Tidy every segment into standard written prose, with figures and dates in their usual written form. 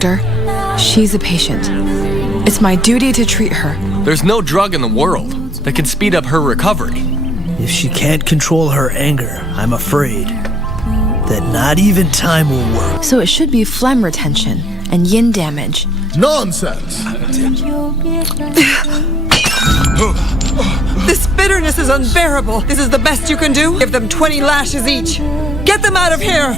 doctor. She's a patient. It's my duty to treat her. There's no drug in the world that can speed up her recovery. If she can't control her anger, I'm afraid that not even time will work. So it should be phlegm retention and yin damage. Nonsense! This bitterness is unbearable. This is the best you can do? Give them 20 lashes each. Get them out of here!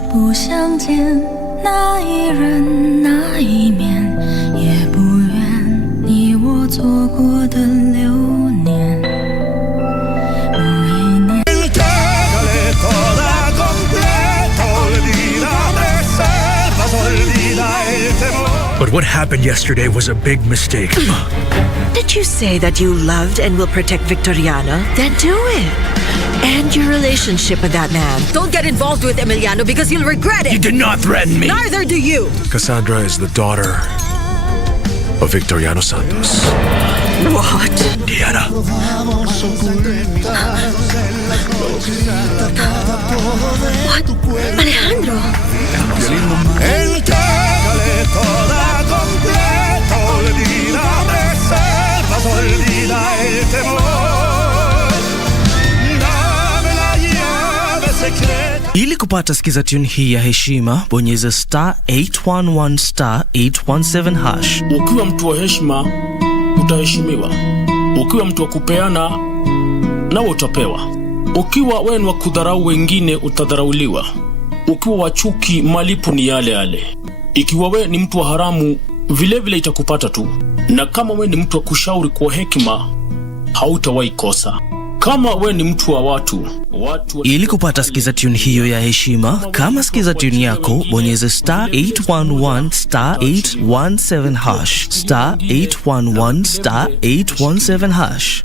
But what happened yesterday was a big mistake. Did you say that you loved and will protect Victoriano? Then do it. End your relationship with that man. Don't get involved with Emiliano because you'll regret it. You did not threaten me. Neither do you. Cassandra is the daughter of Victoriano Santos. What? Diana. What? Alejandro. Ili kupata sikiza tune hii ya heshima, bonyeza *811 *817 hash. Ukiwa mtu wa heshima, utaheshimiwa. Ukiwa mtu wa kupeana, nawe utapewa. Ukiwa wewe ni wa kudharau wengine, utadharauliwa. Ukiwa wa chuki, malipo ni yale yale. Ikiwa wewe ni mtu wa haramu, vile vile itakupata tu. Na kama wewe ni mtu wa kushauri kwa hekima, hautawahi kosa. Kama wewe ni mtu wa watu. Ili kupata sikiza tune hiyo ya heshima, kama sikiza tune yako, bonyeza *811 *817 hash. *811 *817 hash.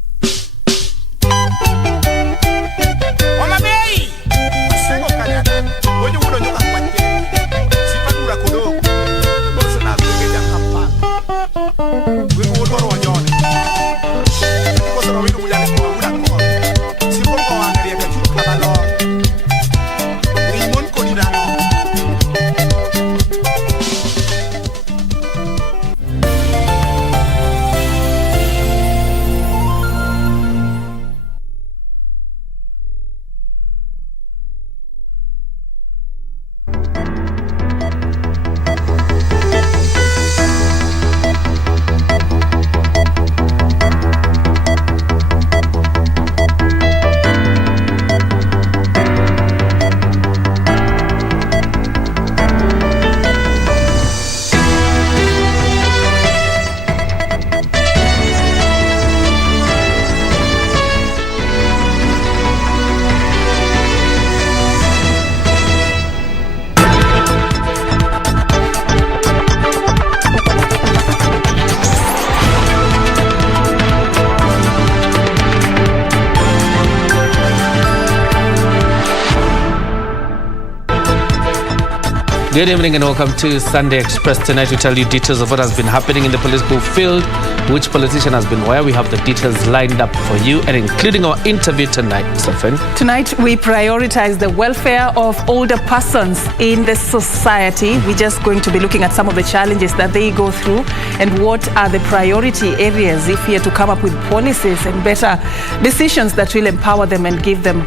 Good evening and welcome to Sunday Express. Tonight we tell you details of what has been happening in the political field, which politician has been where. We have the details lined up for you and including our interview tonight, Serfine. Tonight we prioritize the welfare of older persons in the society. We're just going to be looking at some of the challenges that they go through and what are the priority areas if we are to come up with policies and better decisions that will empower them and give them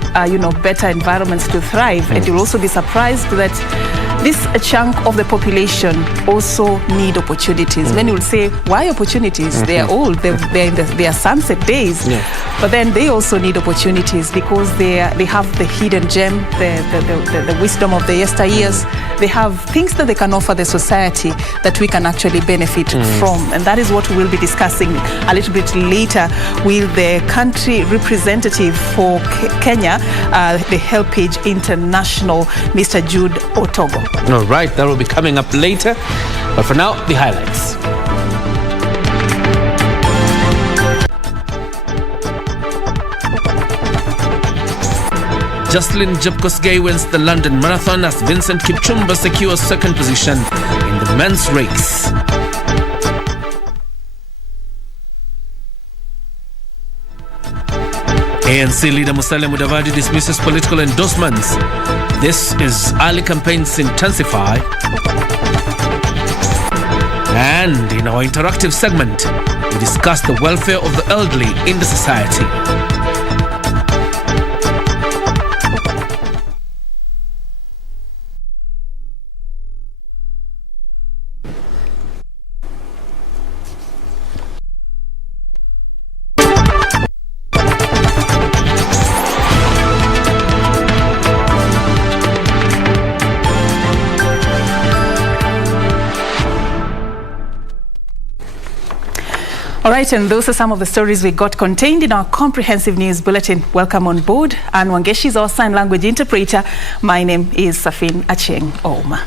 better environments to thrive. And you'll also be surprised that this chunk of the population also need opportunities. Many will say, why opportunities? They are old, they're in their sunset days. But then they also need opportunities because they have the hidden gem, the wisdom of the yesteryears. They have things that they can offer the society that we can actually benefit from. And that is what we will be discussing a little bit later with the country representative for Kenya, the Helpage International, Mr. Jude Otogo. All right, that will be coming up later. But for now, the highlights. JEPKOSGEI wins the London Marathon as Vincent Kipchumba secures second position in the men's race. ANC leader Musalia Mudavadi dismisses political endorsements. This is early campaigns intensify. And in our interactive segment, we discuss the welfare of the elderly in the society. All right, and those are some of the stories we got contained in our comprehensive news bulletin. Welcome on board. And Wangeshi is our sign language interpreter. My name is Serfine Achieng.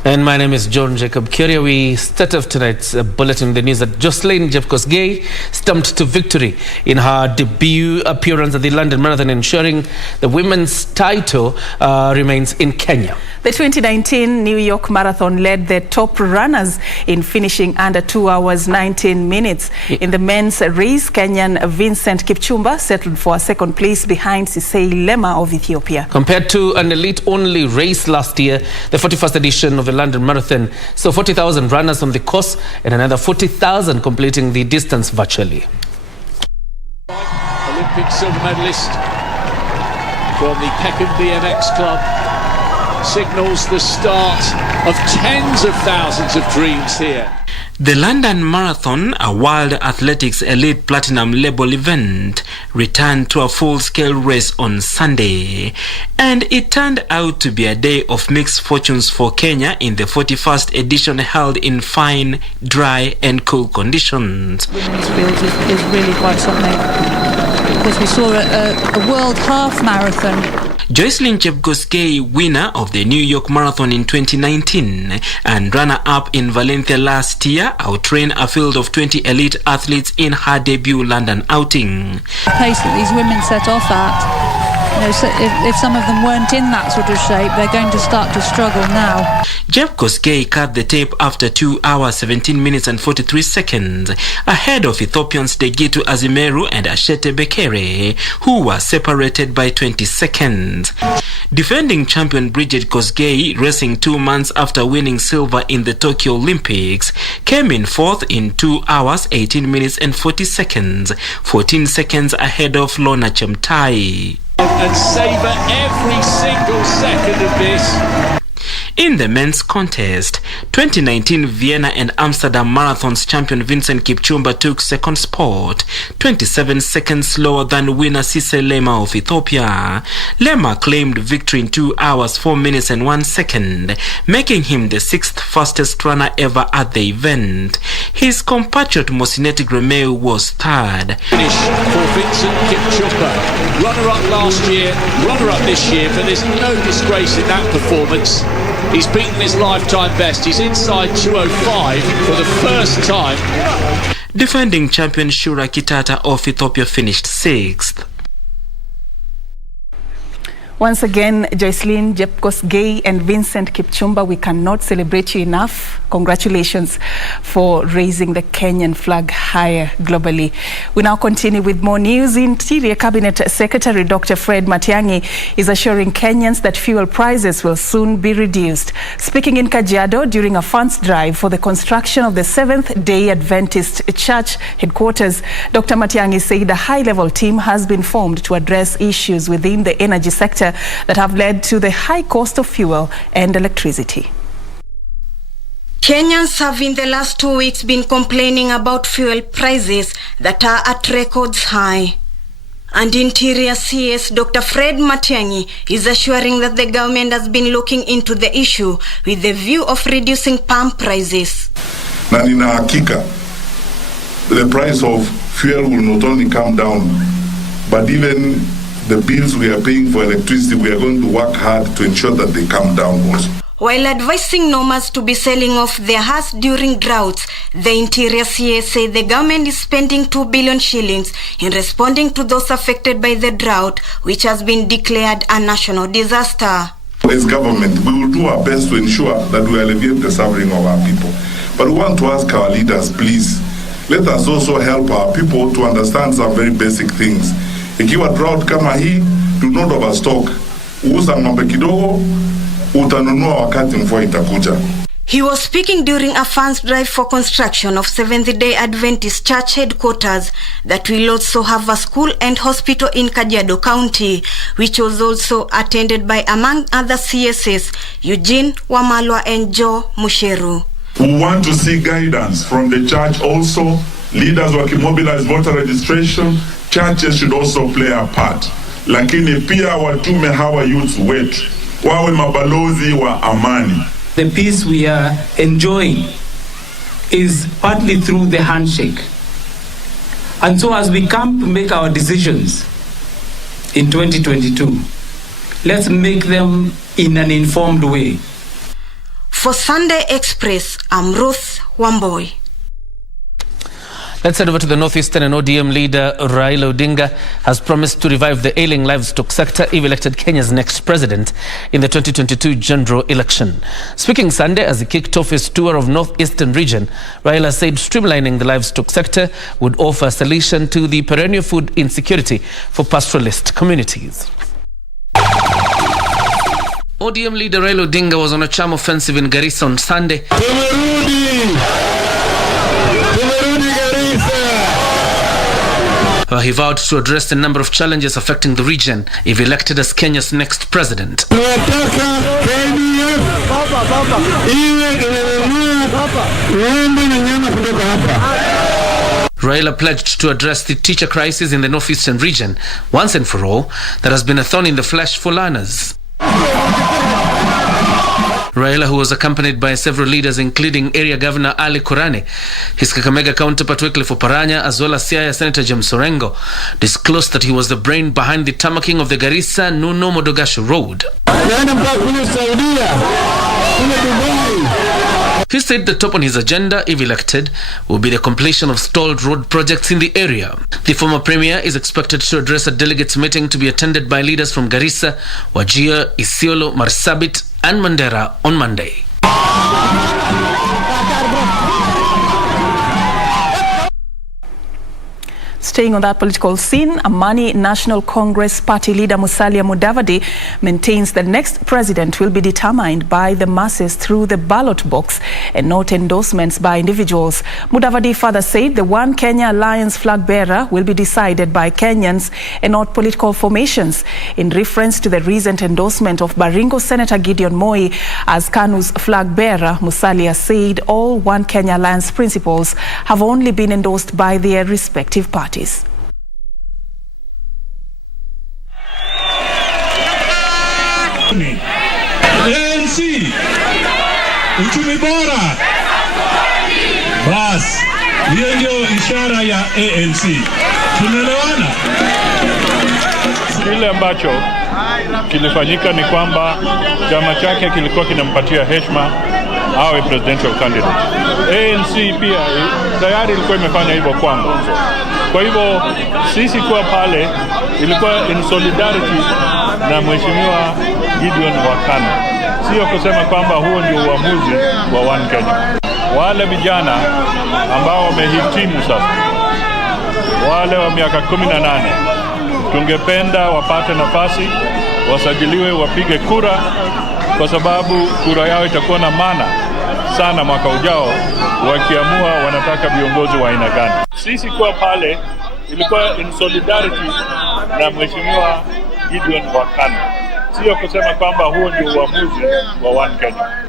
And my name is John Jacob Kioria. We start off tonight's bulletin with the news that JOYCILINE JEPKOSGEI stumped to victory in her debut appearance at the London Marathon, ensuring the women's title remains in Kenya. The 2019 New York Marathon led the top runners in finishing under 2 hours 19 minutes. In the men's race, Kenyan Vincent Kipchumba settled for a second place behind JOYCILINE of Ethiopia. Compared to an elite-only race last year, the 41st edition of the London Marathon saw 40,000 runners on the course and another 40,000 completing the distance virtually. Olympic silver medalist from the Peckham BMX Club signals the start of tens of thousands of dreams here. The London Marathon, a World Athletics Elite Platinum Label event, returned to a full-scale race on Sunday, and it turned out to be a day of mixed fortunes for Kenya in the 41st edition held in fine, dry and cool conditions. Women's field is really quite something, because we saw a world half marathon. JOYCILINE JEPKOSGEI, winner of the New York Marathon in 2019 and runner-up in Valencia last year, outran a field of 20 elite athletes in her debut London outing. The pace that these women set off at, so if some of them weren't in that sort of shape, they're going to start to struggle now. JEPKOSGEI cut the tape after 2 hours 17 minutes and 43 seconds ahead of Ethiopians Degitu Azimeru and Ashete Bekere, who were separated by 20 seconds. Defending champion Bridget Kosgei, racing 2 months after winning silver in the Tokyo Olympics, came in fourth in 2 hours 18 minutes and 40 seconds, 14 seconds ahead of Lorna Chemtai. And savor every single second of this. In the men's contest, 2019 Vienna and Amsterdam Marathons champion Vincent Kipchumba took second spot, 27 seconds slower than winner JOYCILINE of Ethiopia. Lema claimed victory in 2 hours 4 minutes and 1 second, making him the 6th fastest runner ever at the event. His compatriot Mosineti Gremeu was third. Finish for Vincent Kipchumba. Runner-up last year, runner-up this year, but there's no disgrace in that performance. He's beaten his lifetime best. He's inside 2:05 for the first time. Defending champion Shura Kitata of Ethiopia finished 6th. Once again, JOYCILINE JEPKOSGEI and Vincent Kipchumba, we cannot celebrate you enough. Congratulations for raising the Kenyan flag higher globally. We now continue with more news. Interior Cabinet Secretary Dr. Fred Matiang'i is assuring Kenyans that fuel prices will soon be reduced. Speaking in Kajiado during a funds drive for the construction of the Seventh-day Adventist Church headquarters, Dr. Matiang'i said a high-level team has been formed to address issues within the energy sector that have led to the high cost of fuel and electricity. Kenyans have in the last 2 weeks been complaining about fuel prices that are at records high. And Interior CS Dr. Fred Matiang'i is assuring that the government has been looking into the issue with the view of reducing pump prices. Na nina hakika, the price of fuel will not only come down, but even the bills we are paying for electricity, we are going to work hard to ensure that they come down also. While advising nomads to be selling off their huts during droughts, the Interior CS said the government is spending 2 billion shillings in responding to those affected by the drought, which has been declared a national disaster. As government, we will do our best to ensure that we alleviate the suffering of our people. But we want to ask our leaders, please, let us also help our people to understand some very basic things. Ikiwa drought kama hii, do not overstock. Uza ng'ombe kidogo, utanunua wakati mvua itakuja. He was speaking during a funds drive for construction of Seventh-day Adventist Church headquarters that will also have a school and hospital in Kajiado County, which was also attended by, among other CSS, Eugene Wamalwa and Joe Musheru. We want to see guidance from the church also. Leaders wakimobilize voter registration, churches should also play a part. Lakini pia watume hawa youths wetu wawe mabalozi wa amani. The peace we are enjoying is partly through the handshake. And so as we come to make our decisions in 2022, let's make them in an informed way. For Sunday Express, I'm Ruth Wamboy. Let's head over to the North Eastern ODM leader. Raila Odinga has promised to revive the ailing livestock sector if elected Kenya's next president in the 2022 general election. Speaking Sunday as he kicked off his tour of North Eastern region, Raila said streamlining the livestock sector would offer a solution to the perennial food insecurity for pastoralist communities. ODM leader Raila Odinga was on a charm offensive in Garissa on Sunday. He vowed to address the number of challenges affecting the region if elected as Kenya's next president. Raila pledged to address the teacher crisis in the northeastern region once and for all that has been a thorn in the flesh for learners. Raila, who was accompanied by several leaders including Area Governor Ali Kurane, his Kakamega counterpart Wycliffe Oparanya, as well as Siaya Senator James Orengo, disclosed that he was the brain behind the tarmacking of the Garissa-Nuno Modogasho Road. He said the top on his agenda, if elected, will be the completion of stalled road projects in the area. The former premier is expected to address a delegates meeting to be attended by leaders from Garissa, Wajir, Isiolo, Marsabit and Mandera on Monday. Staying on that political scene, Amani National Congress Party leader Musalia Mudavadi maintains the next president will be determined by the masses through the ballot box and not endorsements by individuals. Mudavadi further said the One Kenya Alliance flag bearer will be decided by Kenyans and not political formations. In reference to the recent endorsement of Baringo Senator Gideon Moi as KANU's flag bearer, Musalia said all One Kenya Alliance principles have only been endorsed by their respective parties. ANC uchumi bora, bas hiyo ndio ishara ya ANC. Tunaelewana? Kile ambacho kilifanyika ni kwamba chama chake kilikuwa kinampatia heshima awe presidential candidate. ANC pia tayari ilikuwa imefanya hivyo kwanza. Kwa hivyo sisi kwa pale ilikuwa in solidarity na mheshimiwa Gideon wa KANU. Sio kusema kwamba huo ndio uamuzi wa One Kenya. Wale vijana ambao wamehitimu sasa, wale wa miaka 18, tungependa wapate nafasi, wasajiliwe, wapige kura, kwa sababu kura yao itakuwa na maana sana mwaka ujao wakiamua wanataka viongozi wa aina gani. Sisi kwa pale ilikuwa in solidarity na mheshimiwa Gideon wa KANU. Sio kusema kwamba huo ndio uamuzi wa One Kenya.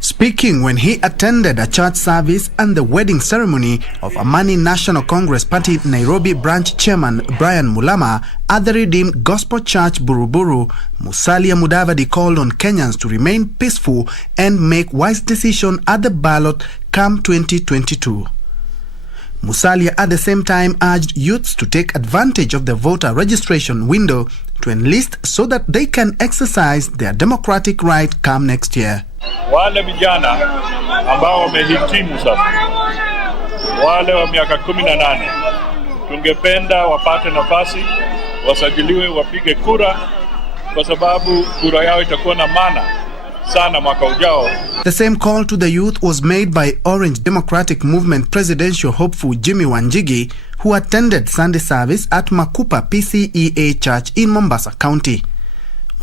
Speaking when he attended a church service and the wedding ceremony of Amani National Congress Party Nairobi branch chairman Brian Mulama at the Redeemed Gospel Church Buruburu, Musalia Mudavadi called on Kenyans to remain peaceful and make wise decisions at the ballot come 2022. Musalia at the same time urged youths to take advantage of the voter registration window to enlist so that they can exercise their democratic right come next year. Wale vijana ambao wamehitimu sasa, wale wa miaka 18, tungependa wapate nafasi, wasajiliwe, wapige kura, kwa sababu kura yao itakuwa na maana sana mwaka ujao. The same call to the youth was made by Orange Democratic Movement presidential hopeful Jimmy Wanjigi, who attended Sunday service at Makupa PCEA Church in Mombasa County.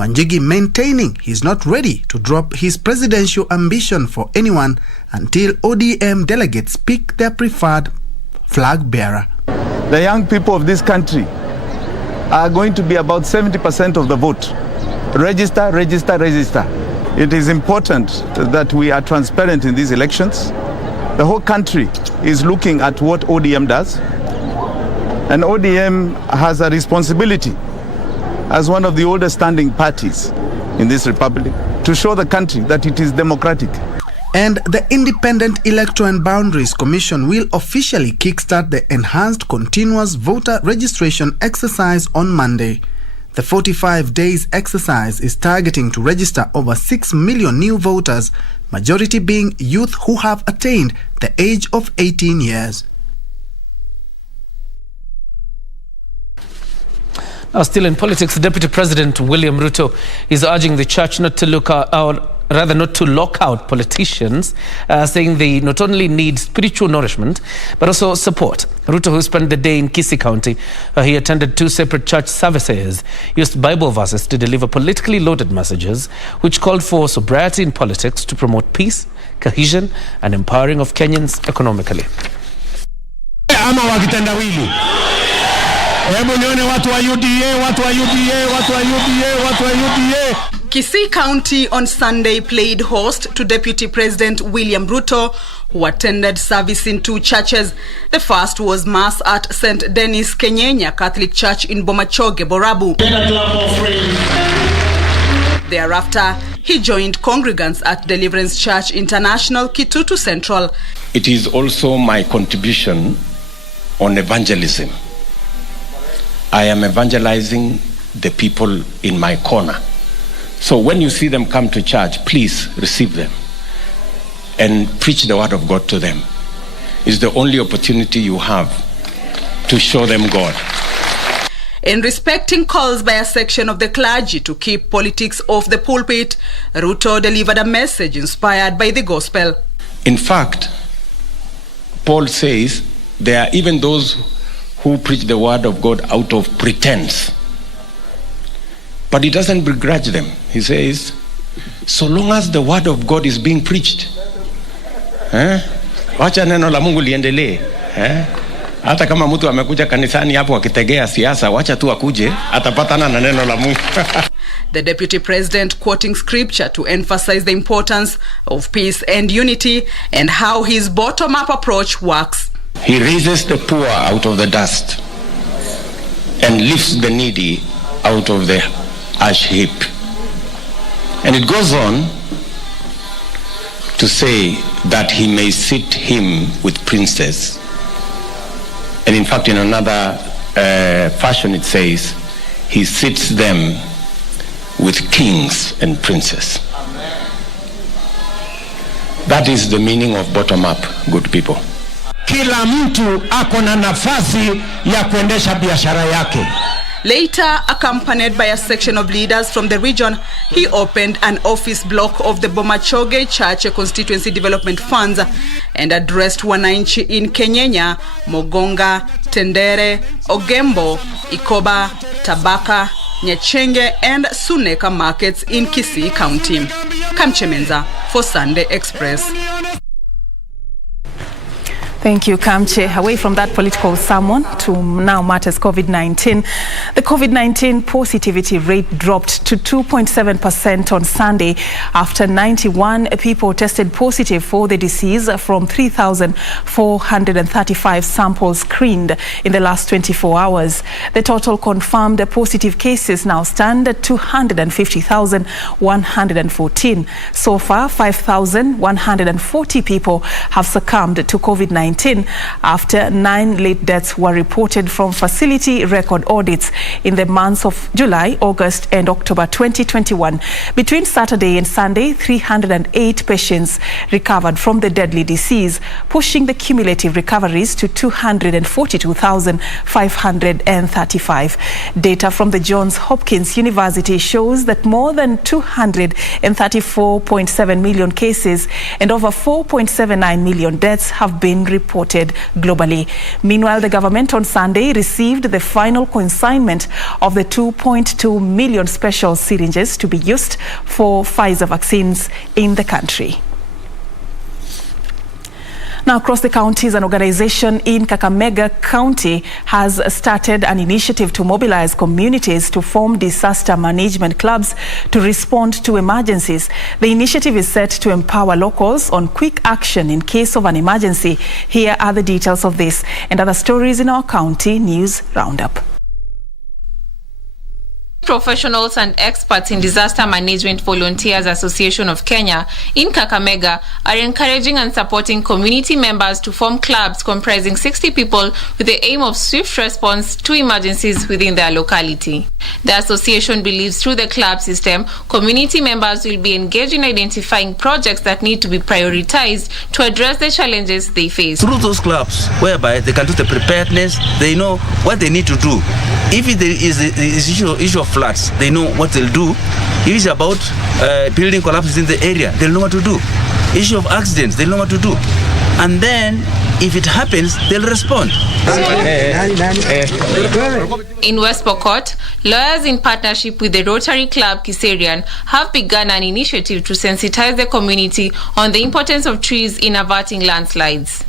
Wanjigi maintaining he's not ready to drop his presidential ambition for anyone until ODM delegates pick their preferred flag bearer. The young people of this country are going to be about 70% of the vote. Register, register, register. It is important that we are transparent in these elections. The whole country is looking at what ODM does. And ODM has a responsibility as one of the oldest standing parties in this republic to show the country that it is democratic. And the Independent Electoral and Boundaries Commission will officially kickstart the enhanced continuous voter registration exercise on Monday. The 45 days exercise is targeting to register over 6 million new voters, majority being youth who have attained the age of 18 years. Now, still in politics, Deputy President William Ruto is urging the church not to look not to lock out politicians, saying they not only need spiritual nourishment, but also support. Ruto, who spent the day in Kisii County, he attended 2 separate church services, used Bible verses to deliver politically loaded messages, which called for sobriety in politics to promote peace, cohesion, and empowering of Kenyans economically. Ama wakitendawili. Hebu nione watu wa UDA, watu wa UDA, watu wa UDA, watu wa UDA. Kisii County on Sunday played host to Deputy President William Ruto, who attended service in 2 churches. The first was Mass at St. Denis Kenyenya Catholic Church in Bomachoge, Borabu. Thereafter, he joined congregants at Deliverance Church International, Kitutu Central. It is also my contribution on evangelism. I am evangelizing the people in my corner. So when you see them come to church, please receive them and preach the word of God to them. It's the only opportunity you have to show them God. In respecting calls by a section of the clergy to keep politics off the pulpit, Ruto delivered a message inspired by the gospel. In fact, Paul says there are even those who preach the word of God out of pretense. But he doesn't begrudge them. He says, so long as the word of God is being preached, wacha neno la Mungu liendelee. Hata kama mtu amekuja kanisani hapo akitegea siasa, wacha tu akuje, atapatana na neno la Mungu. The Deputy President quoting scripture to emphasize the importance of peace and unity and how his bottom-up approach works. He raises the poor out of the dust and lifts the needy out of the ash heap. And it goes on to say that he may sit him with princes. And in fact, in another fashion, it says he sits them with kings and princes. That is the meaning of bottom-up, good people. Kila mtu ako na nafasi ya kuendesha biashara yake. Later, accompanied by a section of leaders from the region, he opened an office block of the Bomachoge Church Constituency Development Funds and addressed wananchi in Kenyenya, Mogonga, Tendere, Ogembo, Ikoba, Tabaka, Nyachenge and Suneka markets in Kisii County. Kamchemenza for Sunday Express. Thank you, Kamche. Away from that political sermon to now matters COVID-19. The COVID-19 positivity rate dropped to 2.7% on Sunday after 91 people tested positive for the disease from 3,435 samples screened in the last 24 hours. The total confirmed positive cases now stand at 250,114. So far, 5,140 people have succumbed to COVID-19 after 9 late deaths were reported from facility record audits in the months of July, August and October 2021. Between Saturday and Sunday, 308 patients recovered from the deadly disease, pushing the cumulative recoveries to 242,535. Data from the Johns Hopkins University shows that more than 234.7 million cases and over 4.79 million deaths have been reported reported globally. Meanwhile, the government on Sunday received the final consignment of the 2.2 million special syringes to be used for Pfizer vaccines in the country. Now, across the counties, an organization in Kakamega County has started an initiative to mobilize communities to form disaster management clubs to respond to emergencies. The initiative is set to empower locals on quick action in case of an emergency. Here are the details of this and other stories in our county news roundup. Professionals and experts in Disaster Management Volunteers Association of Kenya in Kakamega are encouraging and supporting community members to form clubs comprising 60 people with the aim of swift response to emergencies within their locality. The association believes through the club system, community members will be engaged in identifying projects that need to be prioritized to address the challenges they face. Through those clubs, whereby they can do the preparedness, they know what they need to do. If there is issue of floods, they know what they'll do. If it's about building collapses in the area, they'll know what to do. Issue of accidents, they'll know what to do. And then, if it happens, they'll respond. In West Pokot, lawyers in partnership with the Rotary Club Kiserian have begun an initiative to sensitize the community on the importance of trees in averting landslides.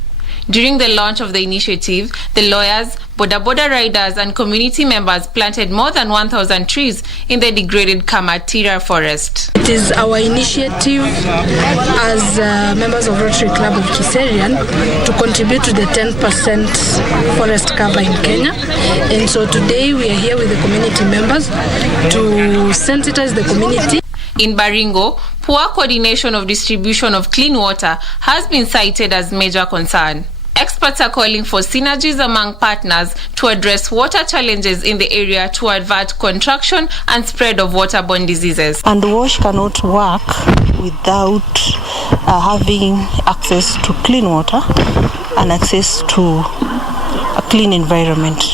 During the launch of the initiative, the lawyers, boda riders and community members planted more than 1,000 trees in the degraded Kamatira forest. It is our initiative as members of Rotary Club of Kiserian to contribute to the 10% forest cover in Kenya. And so today we are here with the community members to sensitize the community. In Baringo, poor coordination of distribution of clean water has been cited as major concern. Experts are calling for synergies among partners to address water challenges in the area to avert contraction and spread of waterborne diseases. And WASH cannot work without having access to clean water and access to a clean environment.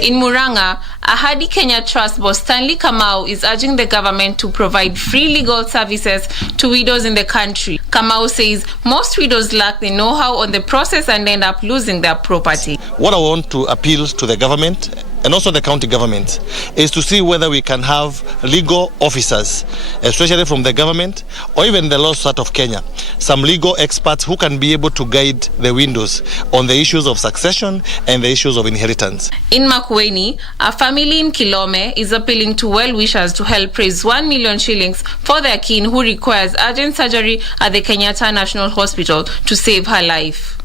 In Muranga, Ahadi Kenya Trust boss Stanley Kamau is urging the government to provide free legal services to widows in the country. Kamau says most widows lack the know-how on the process and end up losing their property. What I want to appeal to the government and also the county government is to see whether we can have legal officers, especially from the government or even the law side of Kenya, some legal experts who can be able to guide the widows on the issues of succession and the issues of inheritance. In Makueni, a family in Kilome is appealing to well-wishers to help raise 1 million shillings for their kin who requires urgent surgery at the Kenyatta National Hospital to save her life.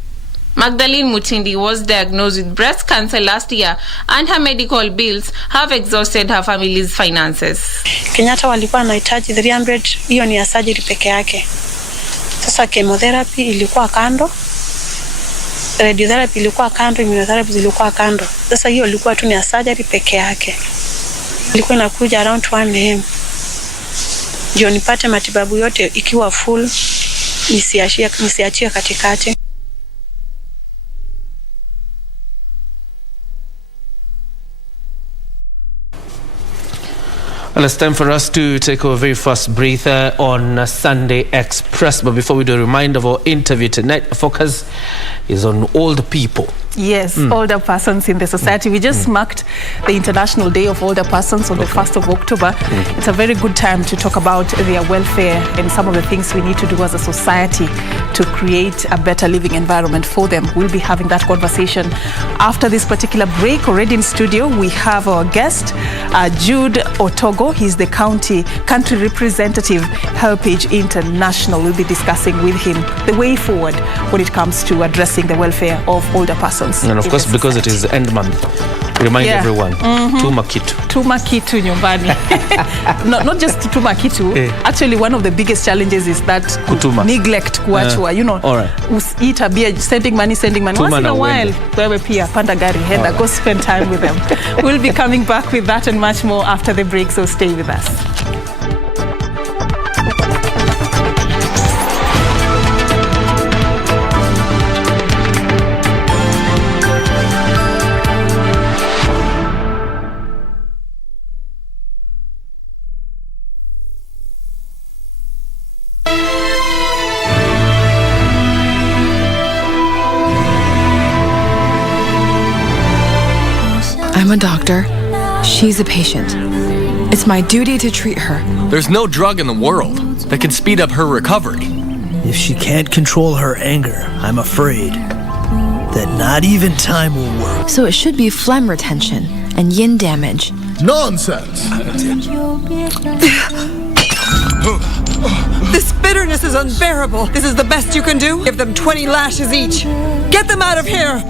Magdalene Mutindi was diagnosed with breast cancer last year and her medical bills have exhausted her family's finances. Kenyatta walikuwa wanahitaji 300, hiyo ni ya surgery peke yake. Sasa chemotherapy ilikuwa kando, radiotherapy ilikuwa kando, immunotherapy zilikuwa kando. Sasa hiyo ilikuwa tu ni ya surgery peke yake. Ilikuwa inakuja around 1 am. Ndio nipate matibabu yote ikiwa full, nisiachie katikati. Well, it's time for us to take our very first breather on Sunday Express. But before we do, a reminder of our interview tonight. The focus is on old people. Yes, older persons in the society. We just marked the International Day of Older Persons on the 1st of October. It's a very good time to talk about their welfare and some of the things we need to do as a society to create a better living environment for them. We'll be having that conversation after this particular break. Already in studio, we have our guest, Jude Otogo. He's the country representative, Helpage International. We'll be discussing with him the way forward when it comes to addressing the welfare of older persons. And of course, because it is end month, remind everyone, tuma kitu. Tuma kitu nyumbani. Not just tuma kitu. Actually, one of the biggest challenges is that neglect kuachwa. You know, eat a beer, sending money. Tuma once in a while, wewe pia panda gari, head, go spend time with them. We'll be coming back with that and much more after the break, so stay with us. I'm a doctor. She's a patient. It's my duty to treat her. There's no drug in the world that can speed up her recovery. If she can't control her anger, I'm afraid that not even time will work. So it should be phlegm retention and yin damage. Nonsense! This bitterness is unbearable. This is the best you can do? Give them 20 lashes each. Get them out of here!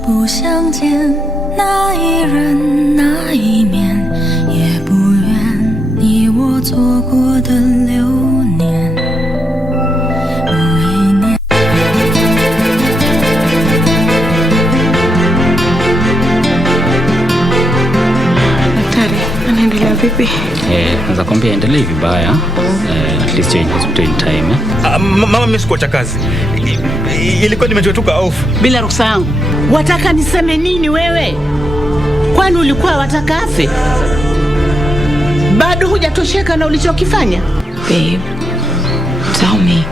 Anaendelea vipi? Naweza kwambia endelee vibaya. At least you're in hospital in time. Mama mimi sikuacha kazi. Ilikuwa nimetoka off. Bila ruhusa yangu. Wataka niseme nini wewe? Kwani ulikuwa wataka afe? Bado hujatosheka na ulichokifanya? Babe, tell me.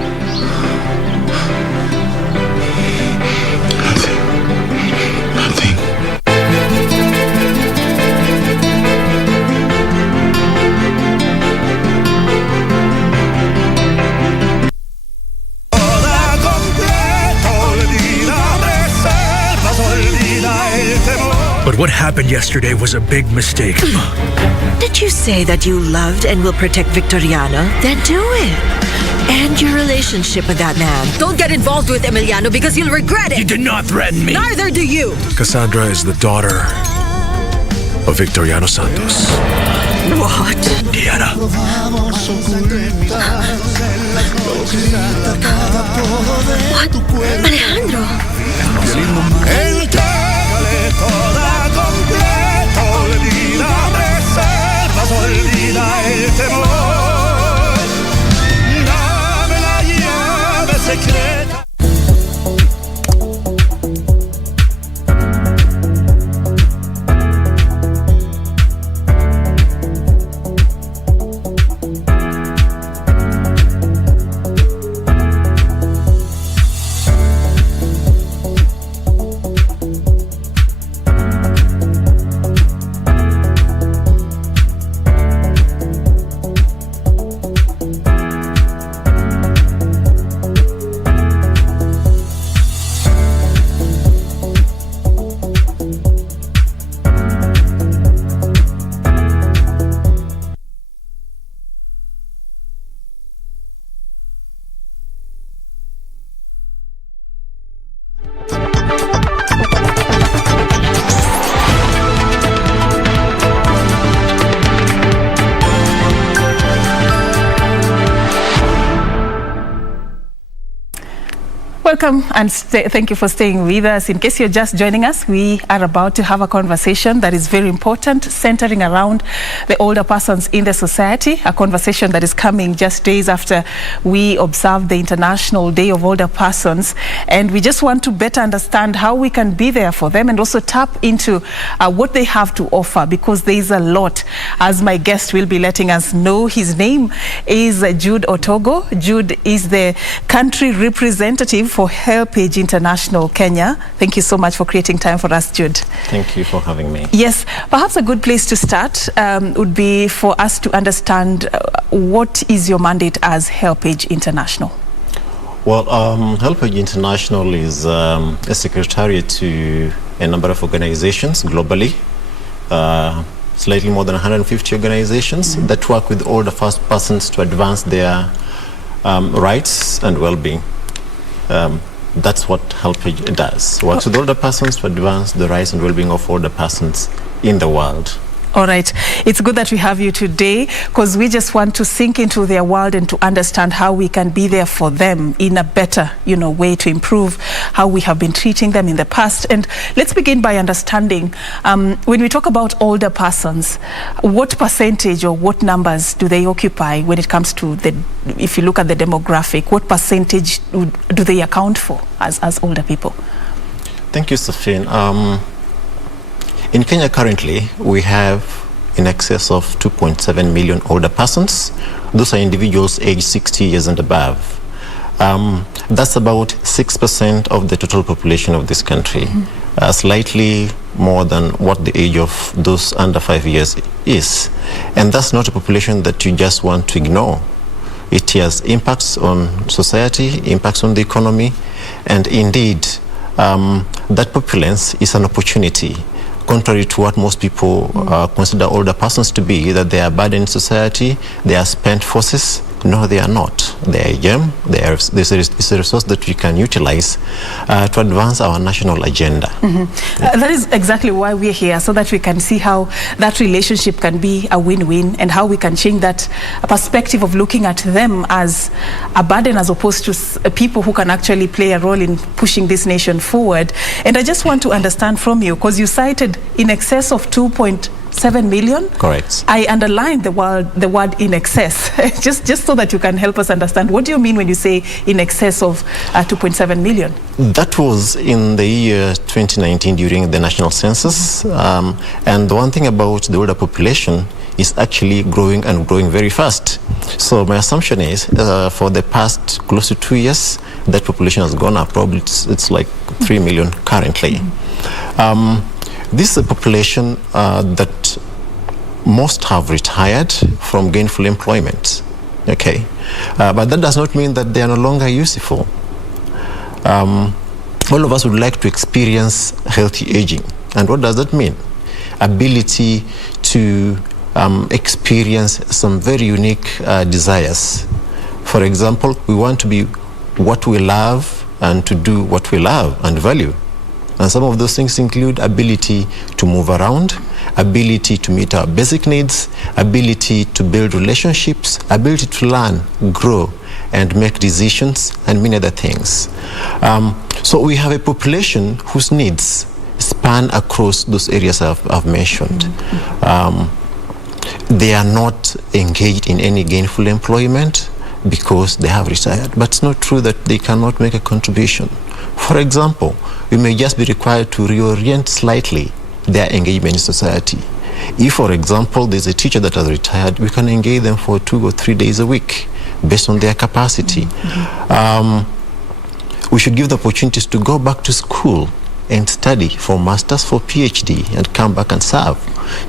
But what happened yesterday was a big mistake. Did you say that you loved and will protect Victoriano? Then do it. End your relationship with that man. Don't get involved with Emiliano because you'll regret it. You did not threaten me. Neither do you. Cassandra is the daughter of Victoriano Santos. What? Diana. What? Alejandro. Toda completo, olvida reservas, olvida el temor. Dame la llave secreta. Welcome and thank you for staying with us. In case you're just joining us, we are about to have a conversation that is very important, centering around the older persons in the society, a conversation that is coming just days after we observe the International Day of Older Persons. And we just want to better understand how we can be there for them and also tap into what they have to offer, because there is a lot, as my guest will be letting us know. His name is Jude Otogo. Jude is the country representative for Helpage International Kenya. Thank you so much for creating time for us, Jude. Thank you for having me. Yes, perhaps a good place to start would be for us to understand what is your mandate as Helpage International? Well, Helpage International is a secretariat to a number of organizations globally, slightly more than 150 organizations that work with older persons to advance their rights and well-being. That's what Helpage does. Works with older persons to advance the rights and well-being of older persons in the world. All right. It's good that we have you today, because we just want to sink into their world and to understand how we can be there for them in a better, way to improve how we have been treating them in the past. And let's begin by understanding, when we talk about older persons, what percentage or what numbers do they occupy when it comes to if you look at the demographic, what percentage do they account for as older people? Thank you, Serfine. In Kenya currently, we have in excess of 2.7 million older persons. Those are individuals aged 60 years and above. That's about 6% of the total population of this country. Slightly more than what the age of those under 5 years is. And that's not a population that you just want to ignore. It has impacts on society, impacts on the economy, and indeed, that populace is an opportunity, contrary to what most people consider older persons to be, that they are burden in society, they are spent forces. No, they are not. They are a gem. It's a resource that we can utilize to advance our national agenda. That is exactly why we're here, so that we can see how that relationship can be a win-win and how we can change that perspective of looking at them as a burden as opposed to people who can actually play a role in pushing this nation forward. And I just want to understand from you, because you cited in excess of 2.7 million. Correct. I underlined the word in excess, just so that you can help us understand. What do you mean when you say in excess of 2.7 million? That was in the year 2019 during the national census. And the one thing about the older population is actually growing and growing very fast. So my assumption is for the past close to 2 years, that population has gone up. Probably it's like 3 million currently. This is a population that most have retired from gainful employment. Okay, but that does not mean that they are no longer useful. All of us would like to experience healthy aging. And what does that mean? Ability to experience some very unique desires. For example, we want to be what we love and to do what we love and value. And some of those things include ability to move around, ability to meet our basic needs, ability to build relationships, ability to learn, grow, and make decisions, and many other things. So we have a population whose needs span across those areas I've mentioned. They are not engaged in any gainful employment because they have retired. But it's not true that they cannot make a contribution. For example, we may just be required to reorient slightly their engagement in society. If, for example, there's a teacher that has retired, we can engage them for 2 or 3 days a week based on their capacity. We should give the opportunities to go back to school and study for masters, for PhD, and come back and serve.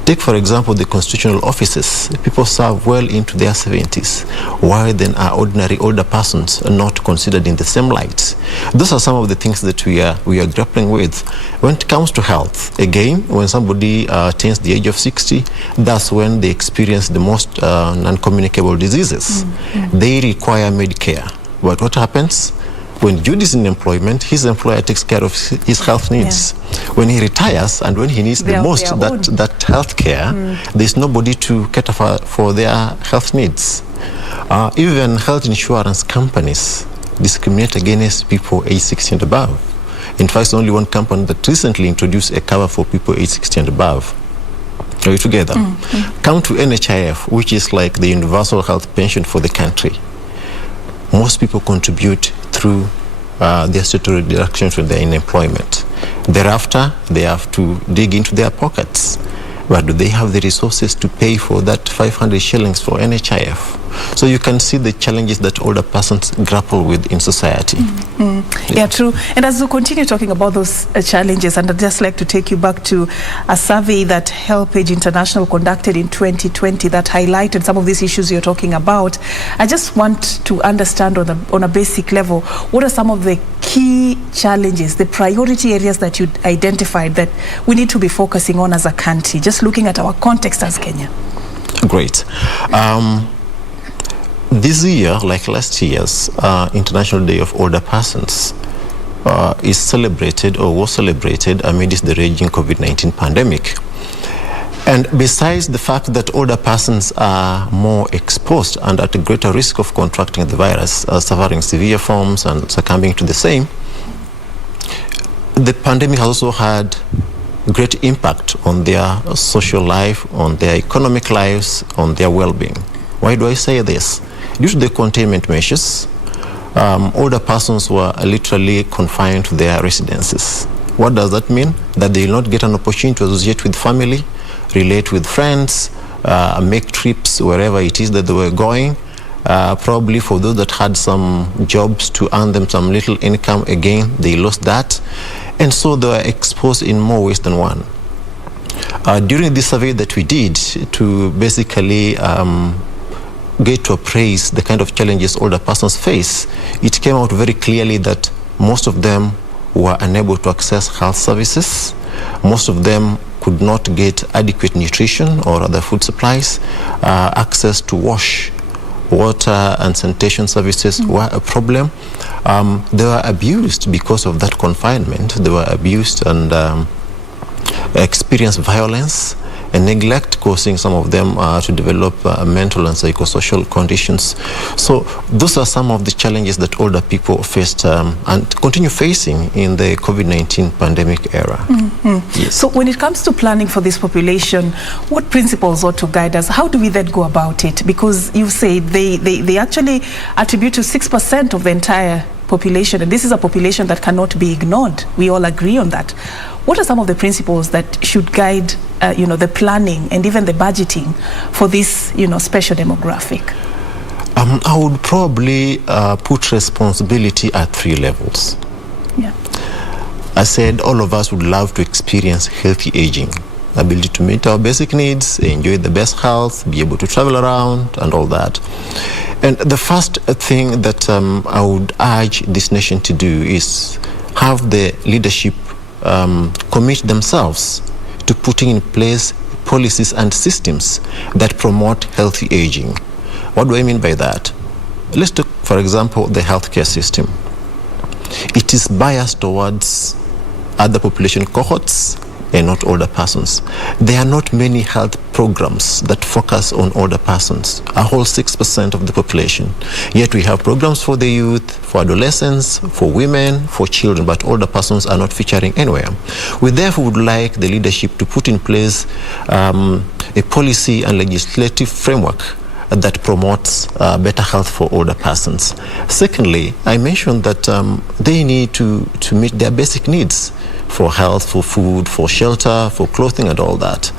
Take, for example, the constitutional offices. People serve well into their 70s. Why then are ordinary older persons not considered in the same light? Those are some of the things that we are grappling with. When it comes to health, again, when somebody attains the age of 60, that's when they experience the most non-communicable diseases. They require Medicare. But what happens? When Jude is in employment, his employer takes care of his health needs. When he retires and when he needs the most that health care, there's nobody to cater for their health needs. Even health insurance companies discriminate against people age 60 and above. In fact, only one company that recently introduced a cover for people age 60 and above. Are we together? Come to NHIF, which is like the universal health pension for the country. Most people contribute through their statutory deductions when they're in employment. Thereafter, they have to dig into their pockets. But do they have the resources to pay for that 500 shillings for NHIF? So you can see the challenges that older persons grapple with in society. Yeah, true. And as we continue talking about those challenges, and I'd just like to take you back to a survey that HelpAge International conducted in 2020 that highlighted some of these issues you're talking about. I just want to understand on a basic level, what are some of the key challenges, the priority areas that you identified that we need to be focusing on as a country, just looking at our context as Kenya? Great. This year, like last year's International Day of Older Persons, is celebrated or was celebrated amidst the raging COVID-19 pandemic. And besides the fact that older persons are more exposed and at a greater risk of contracting the virus, suffering severe forms and succumbing to the same, the pandemic has also had great impact on their social life, on their economic lives, on their well-being. Why do I say this? Due to the containment measures, older persons were literally confined to their residences. What does that mean? That they will not get an opportunity to associate with family, relate with friends, make trips wherever it is that they were going. Probably for those that had some jobs to earn them some little income, again, they lost that. And so they were exposed in more ways than one. During this survey that we did to basically get to appraise the kind of challenges older persons face, it came out very clearly that most of them were unable to access health services. Most of them could not get adequate nutrition or other food supplies. Access to water and sanitation services were a problem. They were abused because of that confinement. They were abused and experienced violence and neglect, causing some of them to develop mental and psychosocial conditions. So those are some of the challenges that older people faced and continue facing in the COVID-19 pandemic era. Yes. So when it comes to planning for this population, what principles ought to guide us? How do we then go about it? Because you say they actually attribute to 6% of the entire population, and this is a population that cannot be ignored. We all agree on that. What are some of the principles that should guide, the planning and even the budgeting for this, special demographic? I would probably put responsibility at 3 levels. Yeah. I said all of us would love to experience healthy aging, ability to meet our basic needs, enjoy the best health, be able to travel around and all that. And the first thing that I would urge this nation to do is have the leadership commit themselves to putting in place policies and systems that promote healthy aging. What do I mean by that? Let's take, for example, the healthcare system. It is biased towards other population cohorts and not older persons. There are not many health programs that focus on older persons, a whole 6% of the population. Yet we have programs for the youth, for adolescents, for women, for children, but older persons are not featuring anywhere. We therefore would like the leadership to put in place a policy and legislative framework that promotes better health for older persons. Secondly, I mentioned that they need to meet their basic needs for health, for food, for shelter, for clothing and all that.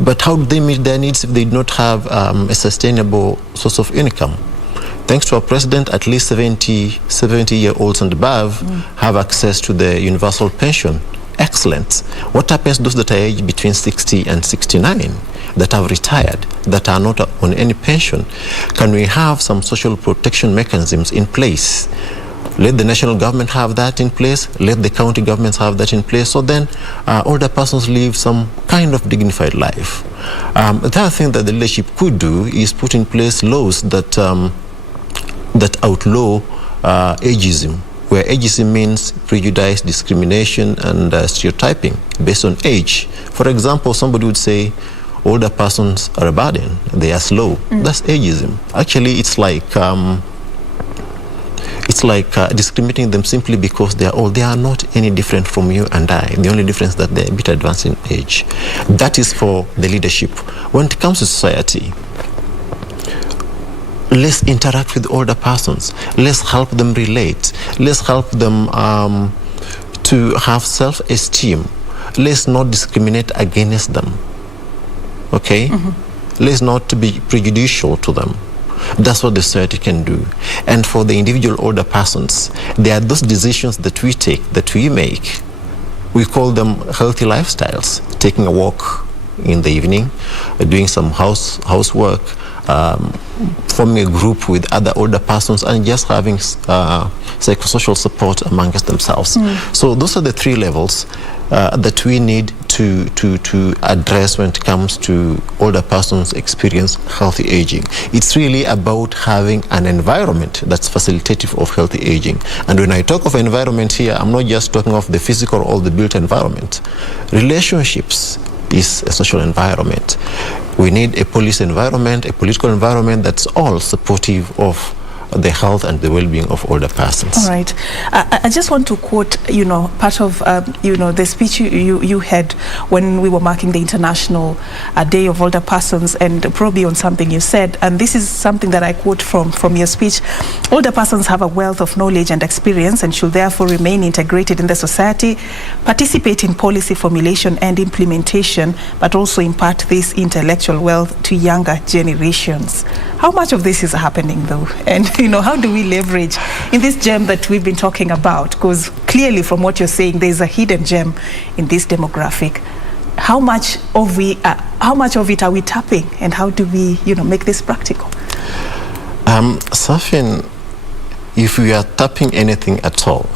But how do they meet their needs if they do not have a sustainable source of income? Thanks to our president, at least 70-year-olds and above have access to the universal pension. Excellent. What happens to those that are aged between 60 and 69, that have retired, that are not on any pension? Can we have some social protection mechanisms in place? Let the national government have that in place. Let the county governments have that in place. So then older persons live some kind of dignified life. The other thing that the leadership could do is put in place laws that outlaw ageism, where ageism means prejudice, discrimination, and stereotyping based on age. For example, somebody would say older persons are a burden, they are slow. That's ageism. Actually, it's like discriminating them simply because they are old. They are not any different from you and I. The only difference is that they're a bit advanced in age. That is for the leadership. When it comes to society, let's interact with older persons. Let's help them relate. Let's help them to have self-esteem. Let's not discriminate against them. Okay? Let's not be prejudicial to them. That's what the society can do. And for the individual older persons, there are those decisions that we take, that we make. We call them healthy lifestyles. Taking a walk in the evening, doing some housework, forming a group with other older persons, and just having psychosocial support amongst themselves. So those are the 3 levels that we need to address when it comes to older persons experience healthy aging. It's really about having an environment that's facilitative of healthy aging. And when I talk of environment here, I'm not just talking of the physical or the built environment. Relationships is a social environment. We need a police environment, a political environment that's all supportive of the health and the well-being of older persons. All right. I just want to quote, part of, the speech you had when we were marking the International Day of Older Persons, and probably on something you said, and this is something that I quote from your speech. Older persons have a wealth of knowledge and experience and should therefore remain integrated in the society, participate in policy formulation and implementation, but also impart this intellectual wealth to younger generations. How much of this is happening though? And how do we leverage in this gem that we've been talking about? Because clearly from what you're saying, there's a hidden gem in this demographic. how much of it are we tapping, and how do we, make this practical? Serfine, if we are tapping anything at all,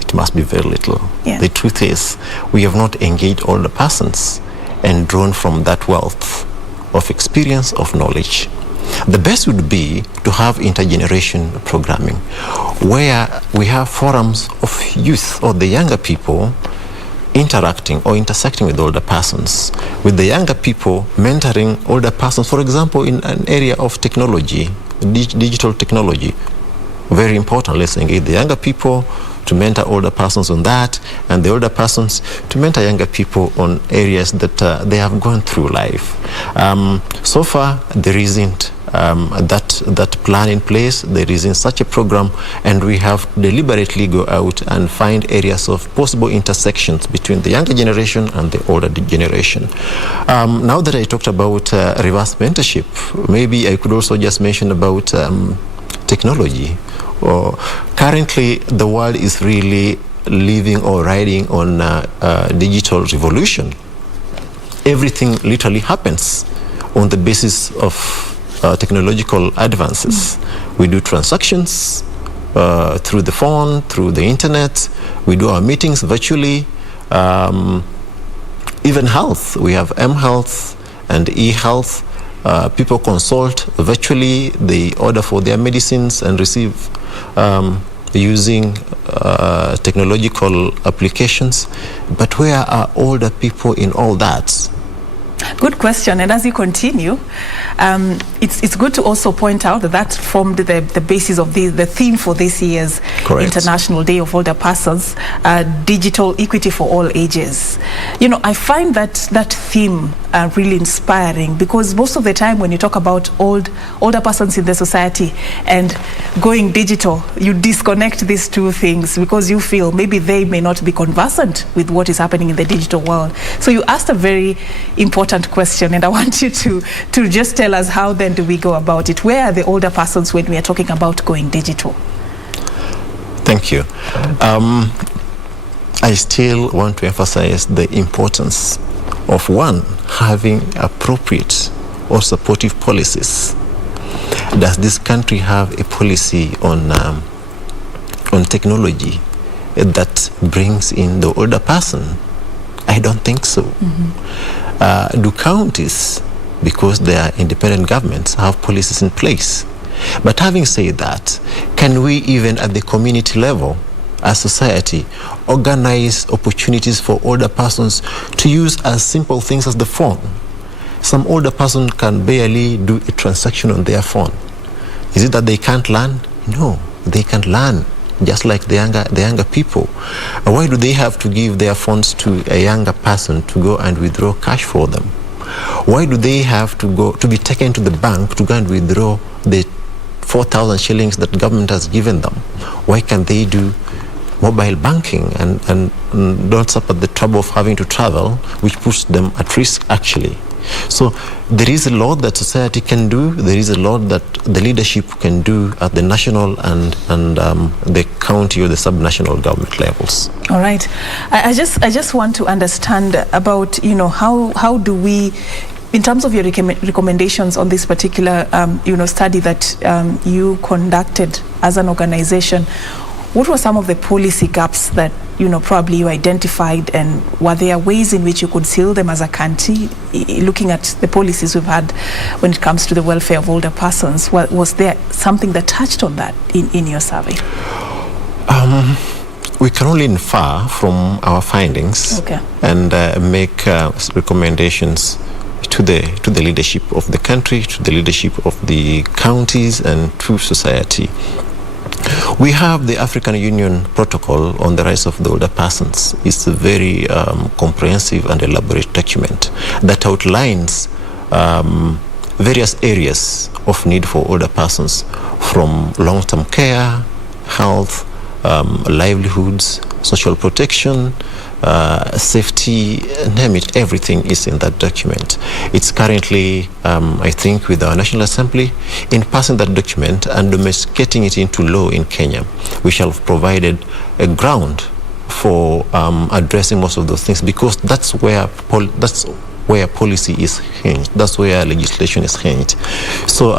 it must be very little. Yeah. The truth is, we have not engaged all the persons and drawn from that wealth of experience, of knowledge. The best would be to have intergeneration programming, where we have forums of youth or the younger people interacting or intersecting with older persons, with the younger people mentoring older persons, for example, in an area of technology, digital technology. Very important. Let's engage the younger people to mentor older persons on that, and the older persons to mentor younger people on areas that they have gone through life. So far, there isn't that plan in place. There isn't such a program, and we have deliberately go out and find areas of possible intersections between the younger generation and the older generation. Now that I talked about reverse mentorship, maybe I could also just mention about technology. Currently, the world is really living or riding on digital revolution. Everything literally happens on the basis of technological advances. We do transactions through the phone, through the internet. We do our meetings virtually. Even health, we have mHealth and eHealth. People consult virtually. They order for their medicines and receive using technological applications. But where are older people in all that? Good question. And as you continue, it's good to also point out that formed the basis of the theme for this year's International Day of Older Persons, digital equity for all ages. I find that theme really inspiring, because most of the time when you talk about older persons in the society and going digital, you disconnect these two things because you feel maybe they may not be conversant with what is happening in the digital world. So you asked a very important question, and I want you to just tell us, how then do we go about it? Where are the older persons when we are talking about going digital? Thank you. I still want to emphasize the importance of, one, having appropriate or supportive policies. Does this country have a policy on technology that brings in the older person? I don't think so. Do counties, because they are independent governments, have policies in place? But having said that, can we even at the community level, as society, organize opportunities for older persons to use as simple things as the phone? Some older person can barely do a transaction on their phone. Is it that they can't learn? No, they can learn, just like the younger people. Why do they have to give their phones to a younger person to go and withdraw cash for them? Why do they have to be taken to the bank to go and withdraw the 4,000 shillings that government has given them? Why can't they do mobile banking and don't suffer the trouble of having to travel, which puts them at risk actually? So there is a lot that society can do. There is a lot that the leadership can do at the national and the county or the subnational government levels. All right. I just want to understand about, how do we, in terms of your recommendations on this particular study that you conducted as an organization, what were some of the policy gaps that probably you identified, and were there ways in which you could seal them as a country, looking at the policies we've had when it comes to the welfare of older persons? Was there something that touched on that in your survey? We can only infer from our findings and make recommendations to the leadership of the country, to the leadership of the counties, and to society. We have the African Union Protocol on the Rights of the Older Persons. It's a very comprehensive and elaborate document that outlines various areas of need for older persons, from long-term care, health, livelihoods, social protection, safety, name it, everything is in that document. It's currently, I think, with our National Assembly, in passing that document and domesticating it into law in Kenya. We shall have provided a ground for addressing most of those things, because that's where policy is hinged. That's where legislation is hinged. So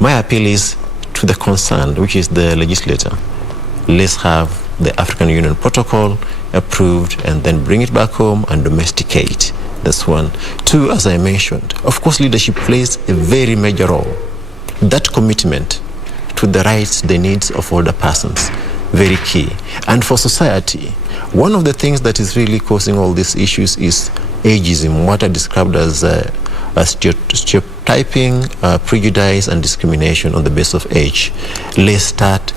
my appeal is to the concerned, which is the legislator. Let's have the African Union Protocol approved and then bring it back home and domesticate. That's one. Two, as I mentioned, of course, leadership plays a very major role. That commitment to the rights, the needs of older persons, very key. And for society, one of the things that is really causing all these issues is ageism, what are described as stereotyping, prejudice, and discrimination on the basis of age. Let's start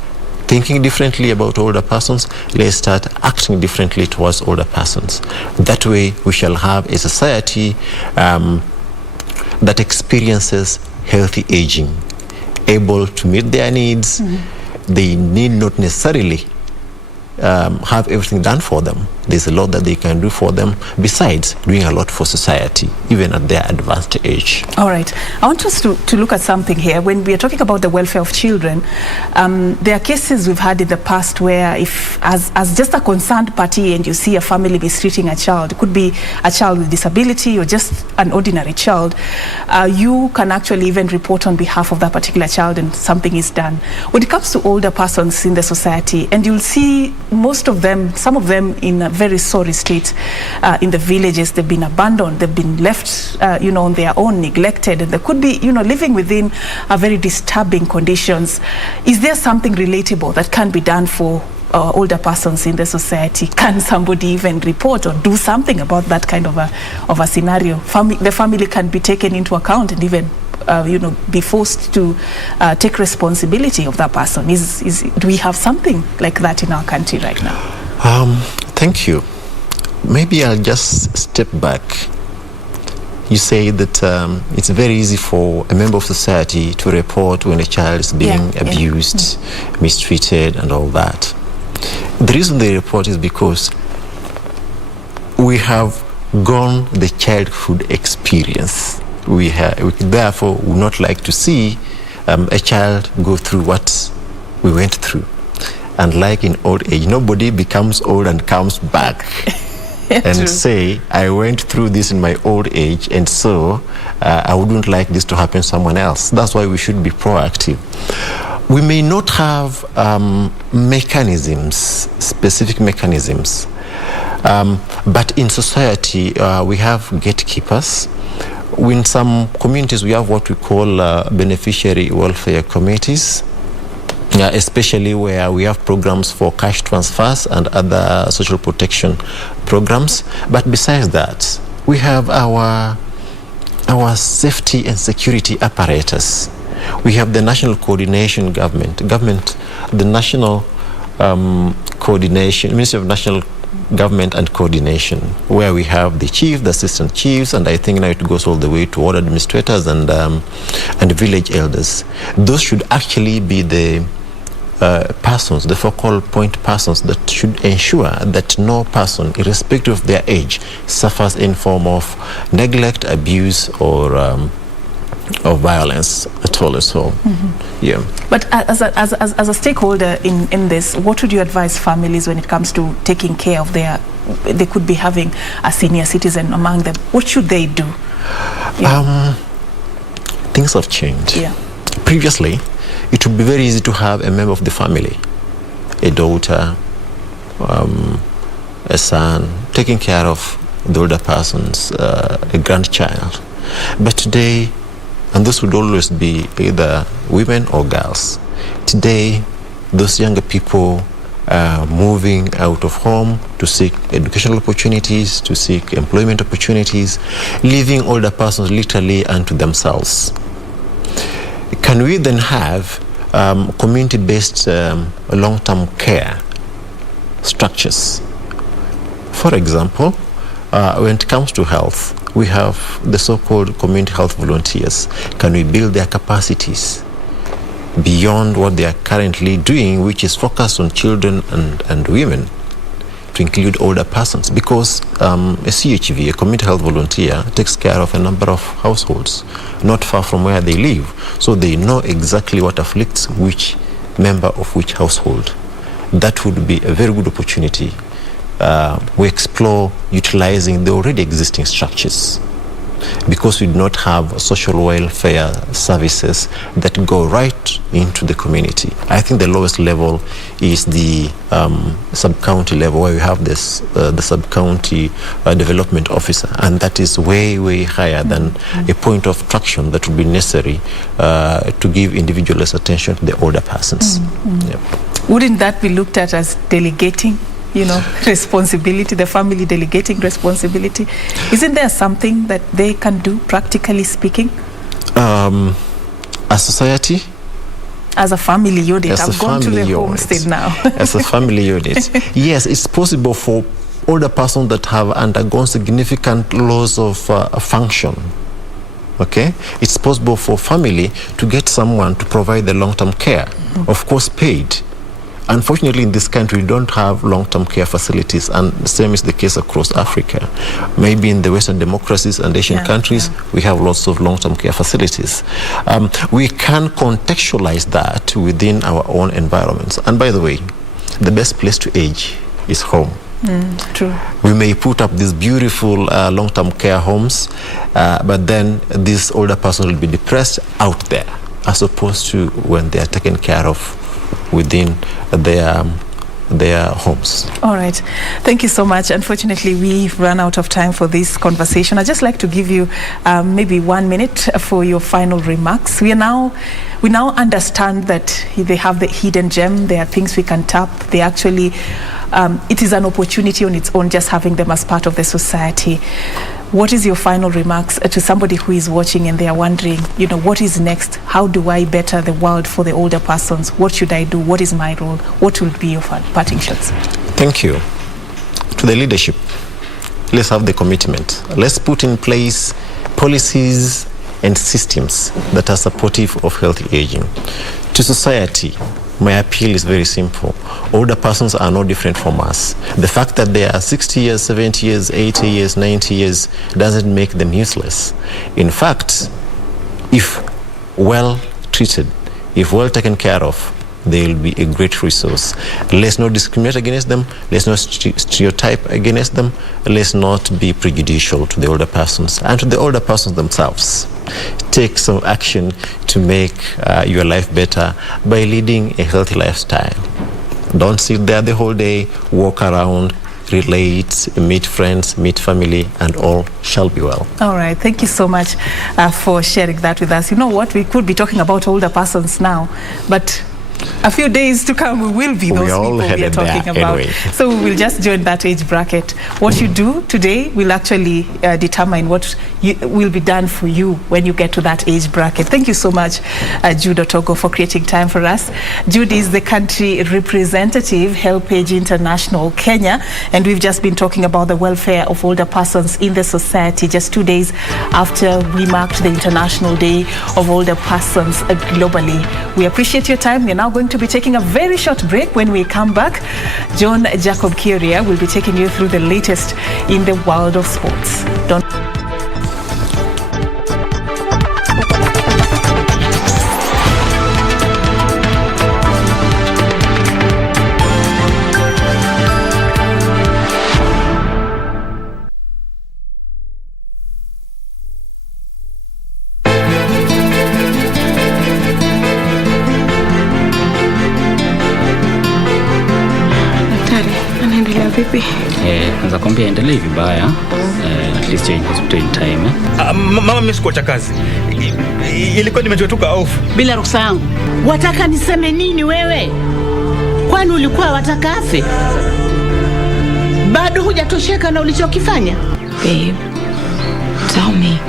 thinking differently about older persons. Let's start acting differently towards older persons. That way, we shall have a society that experiences healthy aging, able to meet their needs. They need not necessarily have everything done for them. There's a lot that they can do for them, besides doing a lot for society, even at their advanced age. All right. I want us to look at something here. When we are talking about the welfare of children, there are cases we've had in the past where if, as just a concerned party, and you see a family mistreating a child, it could be a child with disability or just an ordinary child, you can actually even report on behalf of that particular child and something is done. When it comes to older persons in the society, and you'll see most of them, some of them in a very sorry state in the villages. They've been abandoned, they've been left on their own, neglected, and they could be living within very disturbing conditions. Is there something relatable that can be done for older persons in the society? Can somebody even report or do something about that kind of a scenario? The family can be taken into account and even be forced to take responsibility of that person. Do we have something like that in our country right now? Thank you. Maybe I'll just step back. You say that it's very easy for a member of society to report when a child is being abused, mistreated, and all that. The reason they report is because we have gone the childhood experience. We therefore would not like to see a child go through what we went through. And like in old age, nobody becomes old and comes back and say, I went through this in my old age, and so I wouldn't like this to happen to someone else. That's why we should be proactive. We may not have specific mechanisms, but in society we have gatekeepers. In some communities, we have what we call beneficiary welfare committees, especially where we have programs for cash transfers and other social protection programs. But besides that, we have our safety and security apparatus. We have the national coordination government, the national coordination, Ministry of National Government and Coordination, where we have the chief, the assistant chiefs, and I think now it goes all the way to ward administrators and village elders. Those should actually be the persons, the focal point persons that should ensure that no person, irrespective of their age, suffers in form of neglect, abuse, or violence at all. So, yeah. But as a stakeholder in this, what would you advise families when it comes to taking care of they could be having a senior citizen among them? What should they do? Things have changed. Yeah. Previously, it would be very easy to have a member of the family, a daughter, a son, taking care of the older persons, a grandchild. But today, and this would always be either women or girls. Today, those younger people are moving out of home to seek educational opportunities, to seek employment opportunities, leaving older persons literally unto themselves. Can we then have community-based long-term care structures? For example, when it comes to health, we have the so-called community health volunteers. Can we build their capacities beyond what they are currently doing, which is focused on children and women, to include older persons? Because a CHV, a community health volunteer, takes care of a number of households not far from where they live. So they know exactly what afflicts which member of which household. That would be a very good opportunity we explore utilizing the already existing structures, because we do not have social welfare services that go right into the community. I think the lowest level is the sub-county level, where we have this the sub-county development officer, and that is way, way higher than a point of traction that would be necessary to give individualized attention to the older persons. Yep. Wouldn't that be looked at as delegating, responsibility, the family delegating responsibility? Isn't there something that they can do, practically speaking? As society? As a family unit. I've gone to the homestead now. As a family unit. Yes, it's possible for older persons that have undergone significant loss of function. Okay? It's possible for family to get someone to provide the long-term care, of course paid. Unfortunately, in this country, we don't have long-term care facilities, and the same is the case across Africa. Maybe in the Western democracies and Asian countries, we have lots of long-term care facilities. We can contextualize that within our own environments. And by the way, the best place to age is home. True. We may put up these beautiful long-term care homes, but then this older person will be depressed out there, as opposed to when they are taken care of within their homes. All right. Thank you so much. Unfortunately, we've run out of time for this conversation. I'd just like to give you maybe 1 minute for your final remarks. We now understand that they have the hidden gem. There are things we can tap. They actually, it is an opportunity on its own, just having them as part of the society. What is your final remarks to somebody who is watching and they are wondering, what is next? How do I better the world for the older persons? What should I do? What is my role? What will be your parting shots? Thank you. To the leadership, let's have the commitment. Let's put in place policies and systems that are supportive of healthy aging. To society, my appeal is very simple. Older persons are no different from us. The fact that they are 60 years, 70 years, 80 years, 90 years doesn't make them useless. In fact, if well treated, if well taken care of, they will be a great resource. Let's not discriminate against them. Let's not stereotype against them. Let's not be prejudicial to the older persons and to the older persons themselves. Take some action to make your life better by leading a healthy lifestyle. Don't sit there the whole day, walk around, relate, meet friends, meet family, and all shall be well. All right. Thank you so much for sharing that with us. You know what? We could be talking about older persons now, but a few days to come, we will be those people we are talking about. Anyway. So we will just join that age bracket. What you do today will actually determine what will be done for you when you get to that age bracket. Thank you so much, Jude Otogo, for creating time for us. Jude is the country representative, Help Age International Kenya, and we've just been talking about the welfare of older persons in the society just 2 days after we marked the International Day of Older Persons globally. We appreciate your time. We're now going to be taking a very short break. When we come back, John Jacob Kioria will be taking you through the latest in the world of sports. Don't vipi? Kwanza kwambia endelee vibaya. At least you're in hospital in time. Mama mimi sikuacha kazi. Ilikuwa nimechotoka off. Bila ruhusa yangu. Wataka niseme nini wewe? Kwani ulikuwa wataka afe? Bado hujatosheka na ulichokifanya? Babe, tell me.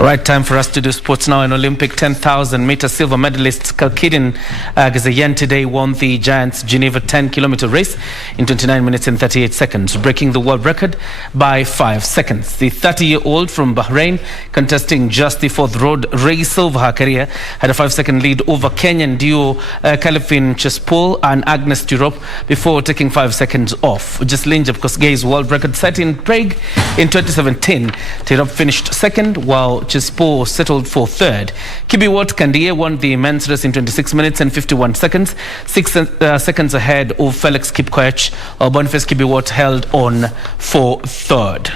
All right, time for us to do sports now. An Olympic 10,000 meter silver medalist Kalkidan Gezahegne today won the Giants Geneva 10-kilometer race in 29 minutes and 38 seconds, breaking the world record by 5 seconds. The 30-year-old from Bahrain, contesting just the fourth road race of her career, had a 5-second lead over Kenyan duo Serfine and Agnes Tirop before taking 5 seconds off. JOYCILINE JEPKOSGEI's world record set in Prague in 2017. Tirop finished second, while Chispo settled for third. Kibiwot Kandie won the men's race in 26 minutes and 51 seconds, 6 seconds ahead of Felix Kipkoech, while Boniface Kibiwot held on for third.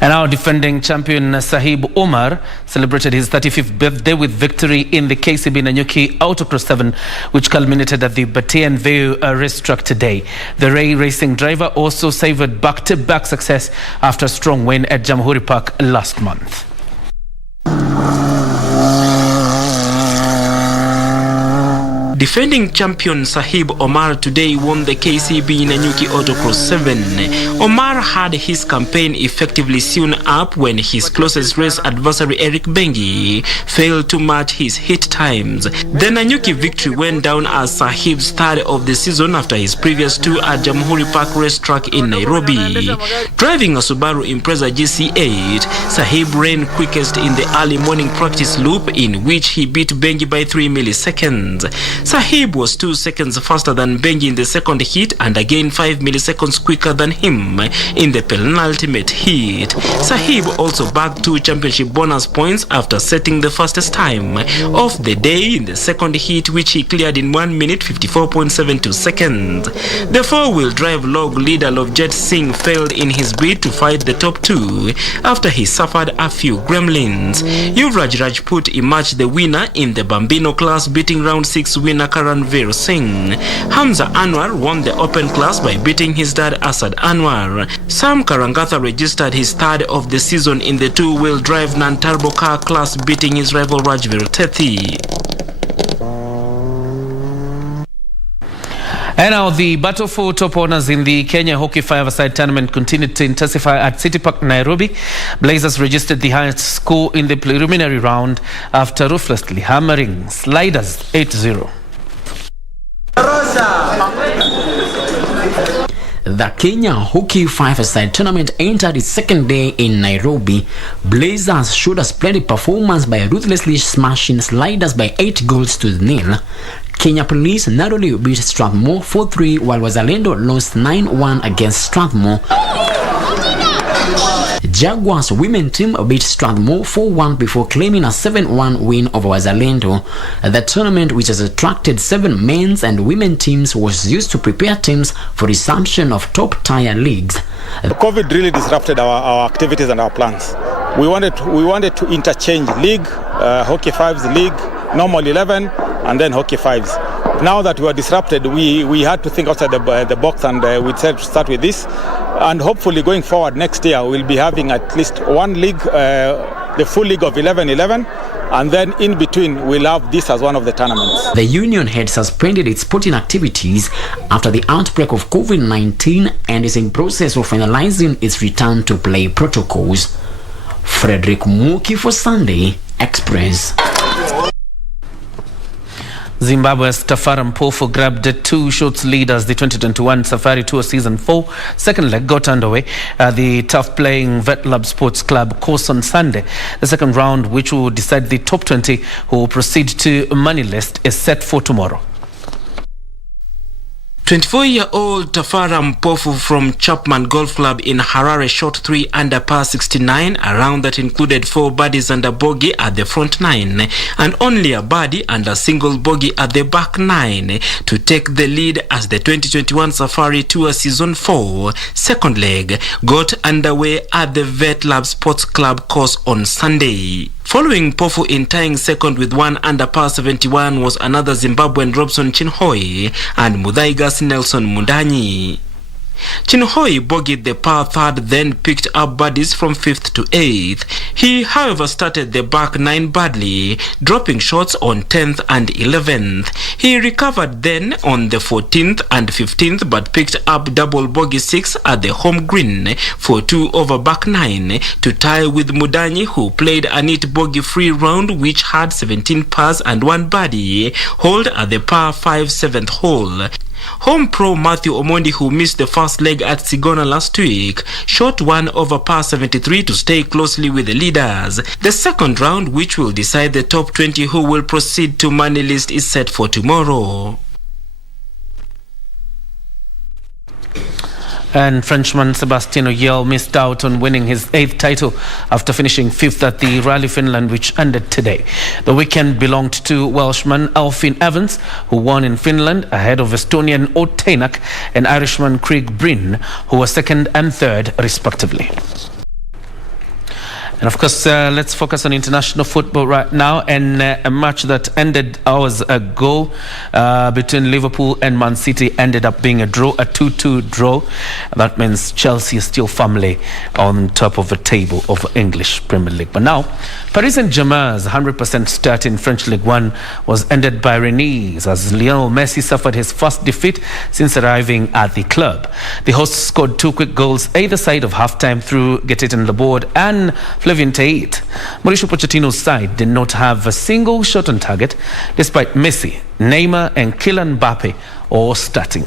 And our defending champion Sahib Omar celebrated his 35th birthday with victory in the KCB NANYUKI AUTOCROSS 7, which culminated at the Batian Veu racetrack today. The Ray racing driver also savored back-to-back success after a strong win at Jamhuri Park last month. Defending champion Sahib Omar today won the KCB NANYUKI AUTOCROSS 7. Omar had his campaign effectively sewn up when his closest race adversary Eric Bengi failed to match his hit times. The NANYUKI victory went down as Sahib's third of the season after his previous two at Jamhuri Park racetrack in Nairobi. Driving a Subaru Impreza GC8, Sahib ran quickest in the early morning practice loop, in which he beat Bengi by 3 milliseconds. Sahib was 2 seconds faster than Bengi in the second heat and again 5 milliseconds quicker than him in the penultimate heat. Sahib also bagged 2 championship bonus points after setting the fastest time of the day in the second heat, which he cleared in 1 minute 54.72 seconds. The four-wheel drive log leader Lovjet Singh failed in his bid to fight the top two after he suffered a few gremlins. Yuvraj Rajput emerged the winner in the Bambino class, beating round 6 winner Karanveer Singh. Hamza Anwar won the open class by beating his dad Asad Anwar. Sam Karangatha registered his third of the season in the two-wheel drive non-turbo car class, beating his rival Rajveer Tethi. And now the battle for top honors in the Kenya Hockey 5-a-side tournament continued to intensify at City Park, Nairobi. Blazers registered the highest score in the preliminary round after ruthlessly hammering Sliders 8-0. The Kenya Hockey 5-a-side tournament entered its second day in Nairobi. Blazers showed a splendid performance by ruthlessly smashing Sliders by 8-0. Kenya Police narrowly beat Strathmore 4-3, while Wazalendo lost 9-1 against Strathmore. Jaguars women team beat Strathmore 4-1 before claiming a 7-1 win over Wazalendo. The tournament, which has attracted 7 men's and women teams, was used to prepare teams for resumption of top-tier leagues. COVID really disrupted our activities and our plans. We wanted to interchange league, Hockey 5's league, normal 11, and then Hockey 5's. Now that we were disrupted, we had to think outside the box, and we decided to start with this. And hopefully going forward next year, we'll be having at least one league, the full league of 11-11, and then in between we'll have this as one of the tournaments. The union had suspended its sporting activities after the outbreak of COVID-19 and is in process of finalizing its return to play protocols. Frederick Muki for Sunday Express. Zimbabwe's Tafara Mpofu grabbed 2 shots lead as the 2021 Safari Tour Season 4 second leg got underway at the tough-playing VetLab Sports Club course on Sunday. The second round, which will decide the top 20 who will proceed to Money List, is set for tomorrow. 24-year-old Tafara Mpofu from Chapman Golf Club in Harare shot 3 under par 69, a round that included 4 birdies and a bogey at the front 9 and only a birdie and a single bogey at the back 9 to take the lead as the 2021 Safari Tour Season 4 second leg got underway at the Vet Lab Sports Club course on Sunday. Following Mpofu in tying second with 1 under par 71 was another Zimbabwean Robson Chinhoi and Muthaigas Nelson Mundanyi. Chinhoi bogeyed the par 3rd, then picked up birdies from 5th to 8th. He, however, started the back 9 badly, dropping shots on 10th and 11th. He recovered then on the 14th and 15th, but picked up double bogey 6 at the home green for 2 over back 9 to tie with Mundanyi, who played a neat bogey-free round which had 17 pars and 1 birdie, holed at the par 5 7th hole. Home pro Matthew Omondi, who missed the first leg at Sigona last week, shot 1 over par 73 to stay closely with the leaders. The second round, which will decide the top 20 who will proceed to money list, is set for tomorrow. And Frenchman Sebastian Ogiel missed out on winning his 8th title after finishing 5th at the Rally Finland, which ended today. The weekend belonged to Welshman Alfyn Evans, who won in Finland ahead of Estonian Otainak and Irishman Craig Breen, who were 2nd and 3rd respectively. And of course, let's focus on international football right now. And a match that ended hours ago between Liverpool and Man City ended up being a draw, a 2-2 draw. That means Chelsea is still firmly on top of the table of English Premier League. But now, Paris Saint-Germain's 100% start in French League One was ended by Rennes as Lionel Messi suffered his first defeat since arriving at the club. The hosts scored 2 quick goals either side of halftime through Geteten Laborde and Flavien Tait. Mauricio Pochettino's side did not have a single shot on target despite Messi, Neymar and Kylian Mbappe all starting.